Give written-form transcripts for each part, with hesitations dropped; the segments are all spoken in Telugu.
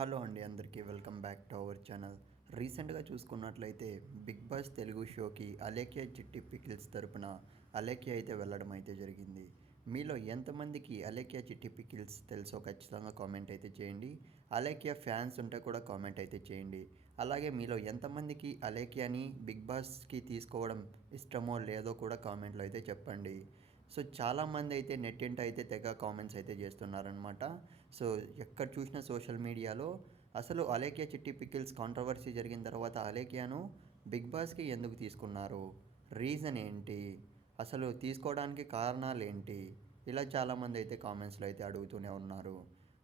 హలో అండి, అందరికీ welcome back to our channel. రీసెంట్గా చూసుకున్నట్లయితే బిగ్ బాస్ తెలుగు షోకి అలేఖ్య చిట్టి పికిల్స్ తరపున అలేఖ్య అయితే వెళ్ళడం అయితే జరిగింది. మీలో ఎంతమందికి అలేఖ్య చిట్టి పికిల్స్ తెలుసో ఖచ్చితంగా కామెంట్ అయితే చేయండి. అలేఖ్య ఫ్యాన్స్ ఉంటే కూడా కామెంట్ అయితే చేయండి. అలాగే మీలో ఎంతమందికి అలేఖ్యని బిగ్ బాస్కి తీసుకోవడం ఇష్టమో లేదో కూడా కామెంట్లో అయితే చెప్పండి. సో చాలామంది అయితే నెట్టింట అయితే తెగ కామెంట్స్ అయితే చేస్తున్నారనమాట. సో ఎక్కడ చూసిన సోషల్ మీడియాలో అసలు అలేఖ్య చిట్టి పికిల్స్ కాంట్రవర్సీ జరిగిన తర్వాత అలేఖ్యను బిగ్ బాస్కి ఎందుకు తీసుకున్నారు, రీజన్ ఏంటి, అసలు తీసుకోవడానికి కారణాలు ఏంటి, ఇలా చాలామంది అయితే కామెంట్స్లో అయితే అడుగుతూనే ఉన్నారు.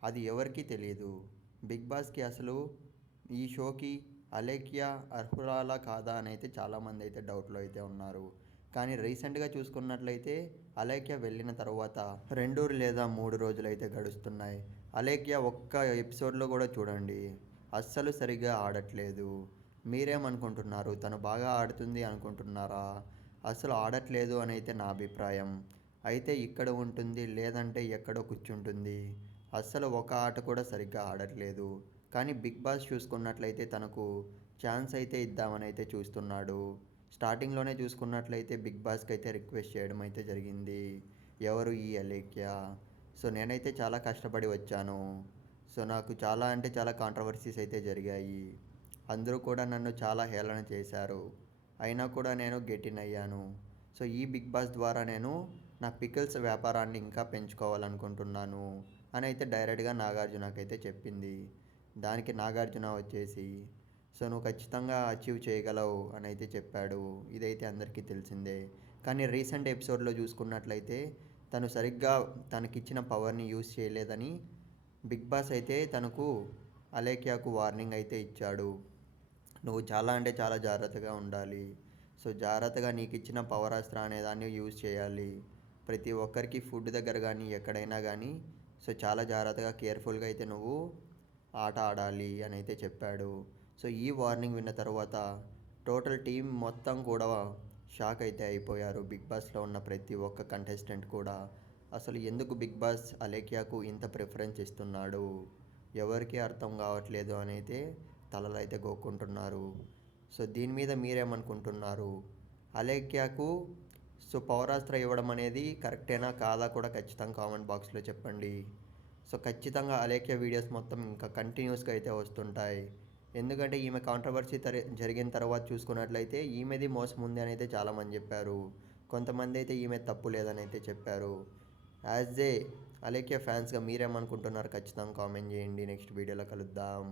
అది ఎవరికీ తెలియదు. బిగ్ బాస్కి అసలు ఈ షోకి అలేఖ్య అర్హురాలా కాదా అని అయితే చాలామంది అయితే డౌట్లో అయితే ఉన్నారు. కానీ రీసెంట్గా చూసుకున్నట్లయితే అలేఖ్య వెళ్ళిన తర్వాత 2 లేదా 3 రోజులైతే గడుస్తున్నాయి. అలేఖ్య ఒక్క ఎపిసోడ్లో కూడా చూడండి అస్సలు సరిగ్గా ఆడట్లేదు. మీరేమనుకుంటున్నారు, తను బాగా ఆడుతుంది అనుకుంటున్నారా? అసలు ఆడట్లేదు అని అయితే నా అభిప్రాయం. అయితే ఇక్కడ ఉంటుంది, లేదంటే ఎక్కడో కూర్చుంటుంది. అస్సలు ఒక ఆట కూడా సరిగ్గా ఆడట్లేదు. కానీ బిగ్ బాస్ చూసుకున్నట్లయితే తనకు ఛాన్స్ అయితే ఇద్దామని అయితే చూస్తున్నాడు. స్టార్టింగ్లోనే చూసుకున్నట్లయితే బిగ్ బాస్కి అయితే రిక్వెస్ట్ చేయడం అయితే జరిగింది. ఎవరు ఈ అలేఖ్య. సో నేనైతే చాలా కష్టపడి వచ్చాను. సో నాకు చాలా అంటే చాలా కాంట్రవర్సీస్ అయితే జరిగాయి. అందరూ కూడా నన్ను చాలా హేళన చేశారు. అయినా కూడా నేను గెటిన్ అయ్యాను. సో ఈ బిగ్ బాస్ ద్వారా నేను నా పికిల్స్ వ్యాపారాన్ని ఇంకా పెంచుకోవాలనుకుంటున్నాను అని అయితే డైరెక్ట్గా నాగార్జునకైతే చెప్పింది. దానికి నాగార్జున వచ్చేసి సో నువ్వు ఖచ్చితంగా అచీవ్ చేయగలవు అని అయితే చెప్పాడు. ఇదైతే అందరికీ తెలిసిందే. కానీ రీసెంట్ ఎపిసోడ్లో చూసుకున్నట్లయితే తను సరిగ్గా తనకిచ్చిన పవర్ని యూజ్ చేయలేదని బిగ్ బాస్ అయితే తనకు అలేఖ్యకు వార్నింగ్ అయితే ఇచ్చాడు. నువ్వు చాలా అంటే చాలా జాగ్రత్తగా ఉండాలి. సో జాగ్రత్తగా నీకు ఇచ్చిన పవరాస్త్ర అనే దాన్ని యూజ్ చేయాలి. ప్రతి ఒక్కరికి ఫుడ్ దగ్గర కానీ ఎక్కడైనా కానీ సో చాలా జాగ్రత్తగా కేర్ఫుల్గా అయితే నువ్వు ఆట ఆడాలి అని అయితే చెప్పాడు. సో ఈ వార్నింగ్ విన్న తర్వాత టోటల్ టీం మొత్తం కూడా షాక్ అయితే అయిపోయారు. బిగ్ బాస్లో ఉన్న ప్రతి ఒక్క కంటెస్టెంట్ కూడా అసలు ఎందుకు బిగ్ బాస్ అలేఖ్యకు ఇంత ప్రిఫరెన్స్ ఇస్తున్నాడు, ఎవరికీ అర్థం కావట్లేదు అని అయితే తలలు అయితే గోక్కుంటున్నారు. సో దీని మీద మీరేమనుకుంటున్నారు? అలేఖ్యకు సో పౌరాస్త్ర ఇవ్వడం అనేది కరెక్టేనా కాదా కూడా ఖచ్చితంగా కామెంట్ బాక్స్లో చెప్పండి. సో ఖచ్చితంగా అలేఖ్య వీడియోస్ మొత్తం ఇంకా కంటిన్యూస్గా అయితే వస్తుంటాయి. ఎందుకంటే ఈమె కాంట్రవర్సీ జరిగిన తర్వాత చూసుకున్నట్లయితే ఈమెది మోసం ఉంది అని అయితే చాలామంది చెప్పారు. కొంతమంది అయితే ఈమె తప్పు లేదని అయితే చెప్పారు. యాజ్ ఏ అలేఖ్య ఫ్యాన్స్గా మీరేమనుకుంటున్నారు ఖచ్చితంగా కామెంట్ చేయండి. నెక్స్ట్ వీడియోలో కలుద్దాం.